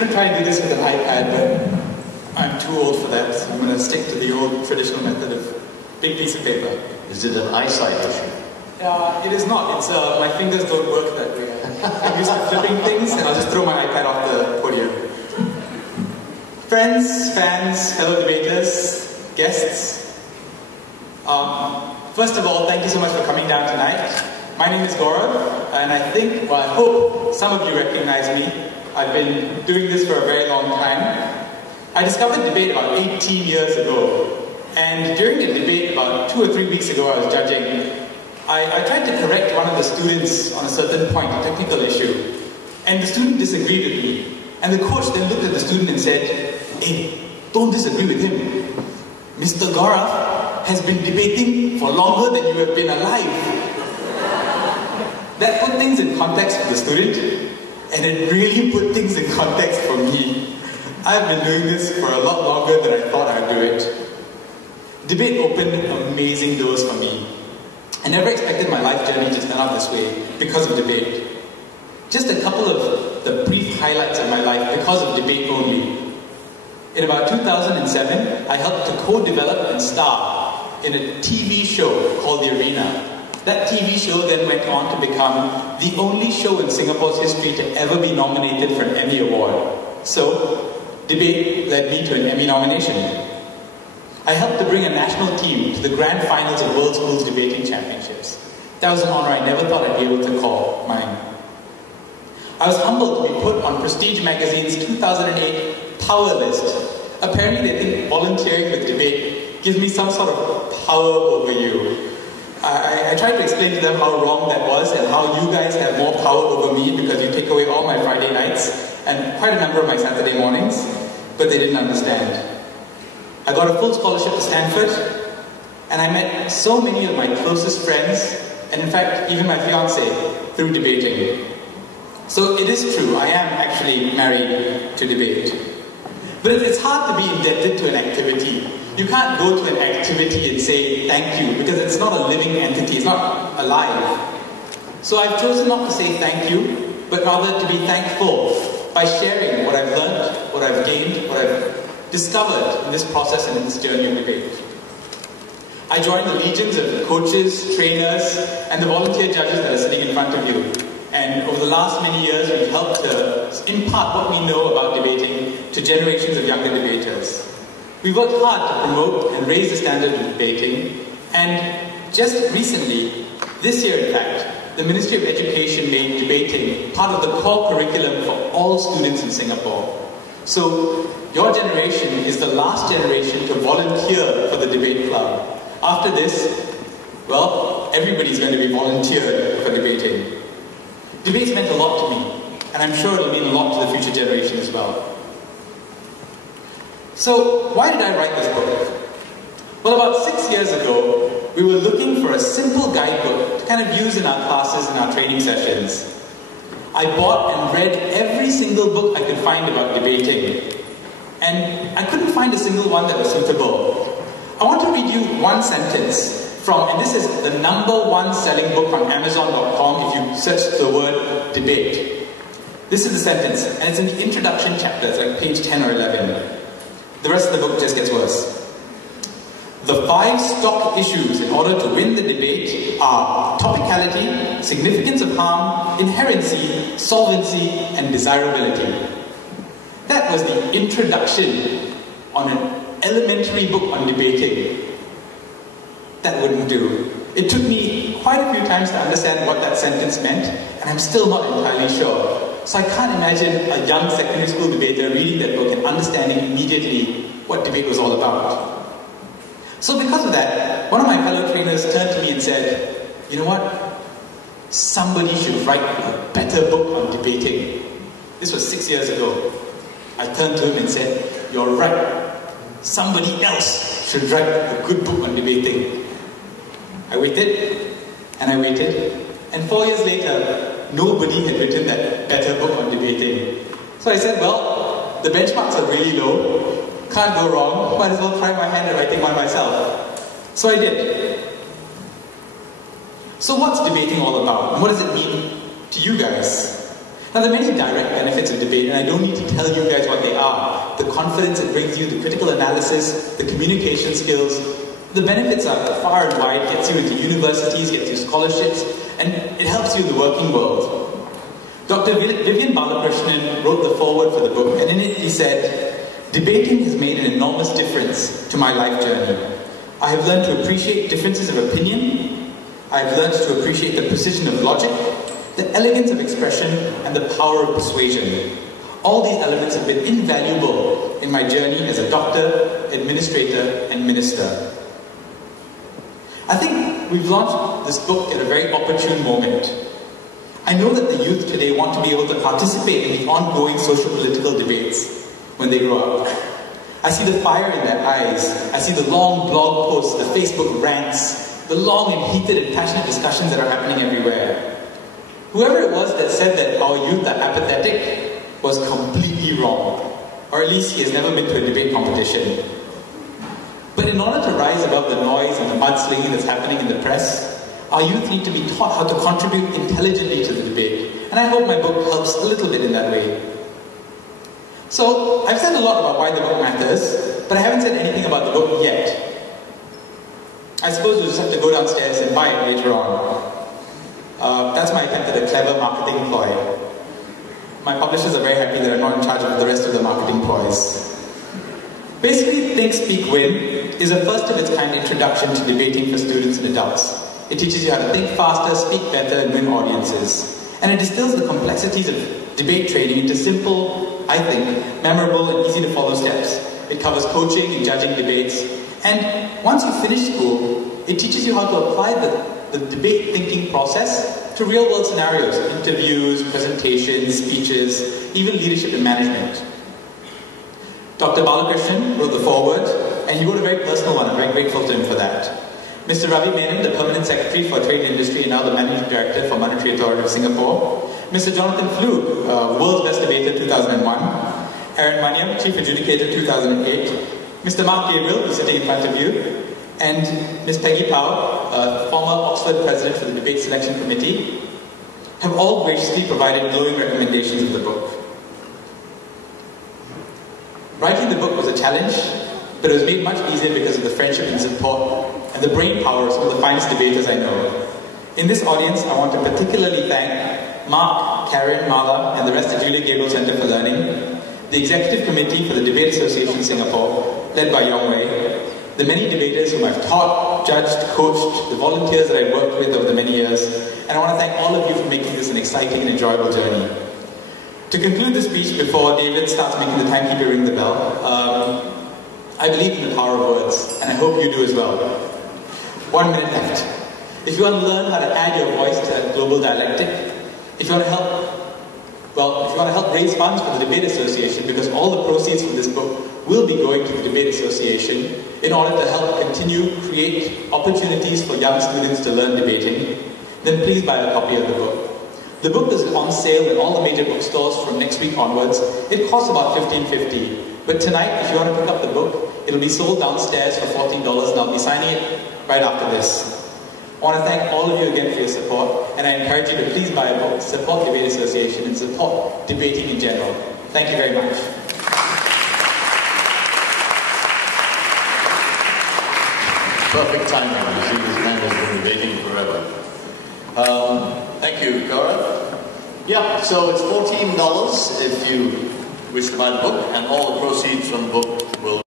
going to try and do this with an iPad, but I'm too old for that, so I'm going to stick to the old traditional method of big piece of paper. Is it an eyesight issue? It is not. It's my fingers don't work that way. I'm used to flipping things, and I'll just throw my iPad off the podium. Friends, fans, fellow debaters, guests. First of all, thank you so much for coming down tonight. My name is Gaurav, and I think, well, I hope some of you recognize me. I've been doing this for a very long time. I discovered debate about 18 years ago, and during a debate about 2 or 3 weeks ago I was judging, I tried to correct one of the students on a certain point, a technical issue, and the student disagreed with me. And the coach then looked at the student and said, "Hey, don't disagree with him. Mr. Gaurav has been debating for longer than you have been alive." That put things in context for the student, and it really put things in context for me. I've been doing this for a lot longer than I thought I'd do it. Debate opened amazing doors for me. I never expected my life journey to turn out this way because of debate. Just a couple of the brief highlights of my life because of debate only. In about 2007, I helped to co-develop and star in a TV show called The Arena. That TV show then went on to become the only show in Singapore's history to ever be nominated for an Emmy Award. So, debate led me to an Emmy nomination. I helped to bring a national team to the grand finals of World Schools Debating Championships. That was an honor I never thought I'd be able to call mine. I was humbled to be put on Prestige Magazine's 2008 Power List. Apparently they think volunteering with debate gives me some sort of power over you. I tried to explain to them how wrong that was and how you guys have more power over me because you take away all my Friday nights and quite a number of my Saturday mornings, but they didn't understand. I got a full scholarship to Stanford, and I met so many of my closest friends, and in fact, even my fiancée, through debating. So it is true, I am actually married to debate. But it's hard to be indebted to an activity. You can't go to an activity and say thank you, because it's not a living entity, it's not alive. So I've chosen not to say thank you, but rather to be thankful by sharing what I've learned, what I've gained, what I've discovered in this process and in this journey of debate. I joined the legions of coaches, trainers, and the volunteer judges that are sitting in front of you. And over the last many years, we've helped to impart what we know about debating to generations of younger debaters. We worked hard to promote and raise the standard of debating, and just recently, this year in fact, the Ministry of Education made debating part of the core curriculum for all students in Singapore. So, your generation is the last generation to volunteer for the debate club. After this, well, everybody's going to be volunteered for debating. Debates meant a lot to me, and I'm sure it'll mean a lot to the future generation as well. So, why did I write this book? Well, about 6 years ago, we were looking for a simple guidebook to kind of use in our classes and our training sessions. I bought and read every single book I could find about debating, and I couldn't find a single one that was suitable. I want to read you one sentence from, and this is the #1 selling book on Amazon.com if you search the word debate. This is the sentence, and it's in the introduction chapter, it's like page 10 or 11. The rest of the book just gets worse. The 5 stock issues in order to win the debate are topicality, significance of harm, inherency, solvency, and desirability. That was the introduction on an elementary book on debating. That wouldn't do. It took me quite a few times to understand what that sentence meant, and I'm still not entirely sure. So I can't imagine a young secondary school debater reading that book and understanding immediately what debate was all about. So because of that, one of my fellow trainers turned to me and said, "You know what? Somebody should write a better book on debating." This was 6 years ago. I turned to him and said, "You're right. Somebody else should write a good book on debating." I waited, and I waited, and 4 years later, nobody had written that better book on debating. So I said, well, the benchmarks are really low, can't go wrong, might as well try my hand at writing one myself. So I did. So what's debating all about, and what does it mean to you guys? Now, there are many direct benefits of debate, and I don't need to tell you guys what they are. The confidence it brings you, the critical analysis, the communication skills. The benefits are far and wide, gets you into universities, gets you scholarships, and it helps you in the working world. Dr. Vivian Balakrishnan wrote the foreword for the book, and in it he said, "Debating has made an enormous difference to my life journey. I have learned to appreciate differences of opinion. I have learned to appreciate the precision of logic, the elegance of expression, and the power of persuasion. All these elements have been invaluable in my journey as a doctor, administrator, and minister." I think we've launched this book at a very opportune moment. I know that the youth today want to be able to participate in the ongoing social political debates when they grow up. I see the fire in their eyes. I see the long blog posts, the Facebook rants, the long and heated and passionate discussions that are happening everywhere. Whoever it was that said that our youth are apathetic was completely wrong. Or at least he has never been to a debate competition. But in order to rise above the noise and the mudslinging that's happening in the press, our youth need to be taught how to contribute intelligently to the debate. And I hope my book helps a little bit in that way. So, I've said a lot about why the book matters, but I haven't said anything about the book yet. I suppose you'll just have to go downstairs and buy it later on. That's my attempt at a clever marketing ploy. My publishers are very happy that I'm not in charge of the rest of the marketing ploys. Basically, Think, Speak, Win is a first-of-its-kind introduction to debating for students and adults. It teaches you how to think faster, speak better, and win audiences. And it distills the complexities of debate training into simple, I think, memorable and easy-to-follow steps. It covers coaching and judging debates. And once you finish school, it teaches you how to apply the debate thinking process to real-world scenarios, interviews, presentations, speeches, even leadership and management. Dr. Balakrishnan wrote the foreword, and he wrote a very personal one. I'm very grateful to him for that. Mr. Ravi Menon, the Permanent Secretary for Trade and Industry and now the Managing Director for Monetary Authority of Singapore. Mr. Jonathan Flug, World's Best Debater 2001. Aaron Maniam, Chief Adjudicator 2008. Mr. Mark Gabriel, who's sitting in front of you. And Ms. Peggy Powell, former Oxford President for the Debate Selection Committee, have all graciously provided glowing recommendations of the book. Writing the book was a challenge, but it was made much easier because of the friendship and support and the brain power of some of the finest debaters I know. In this audience, I want to particularly thank Mark, Karen, Mala, and the rest of Julia Gabriel Center for Learning, the Executive Committee for the Debate Association Singapore, led by Yong Wei, the many debaters whom I've taught, judged, coached, the volunteers that I've worked with over the many years, and I want to thank all of you for making this an exciting and enjoyable journey. To conclude the speech before David starts making the timekeeper ring the bell, I believe in the power of words, and I hope you do as well. 1 minute left. If you want to learn how to add your voice to a global dialectic, if you want to help raise funds for the Debate Association, because all the proceeds from this book will be going to the Debate Association in order to help continue create opportunities for young students to learn debating, then please buy a copy of the book. The book is on sale in all the major bookstores from next week onwards. It costs about $15.50. But tonight, if you want to pick up the book, it'll be sold downstairs for $14, and I'll be signing it right after this. I want to thank all of you again for your support, and I encourage you to please buy a book, support Debate Association, and support debating in general. Thank you very much. Perfect timing. You see, this man has been debating forever. Thank you, Gaurav. Yeah, so it's $14 if you wish to buy the book, and all the proceeds from the book will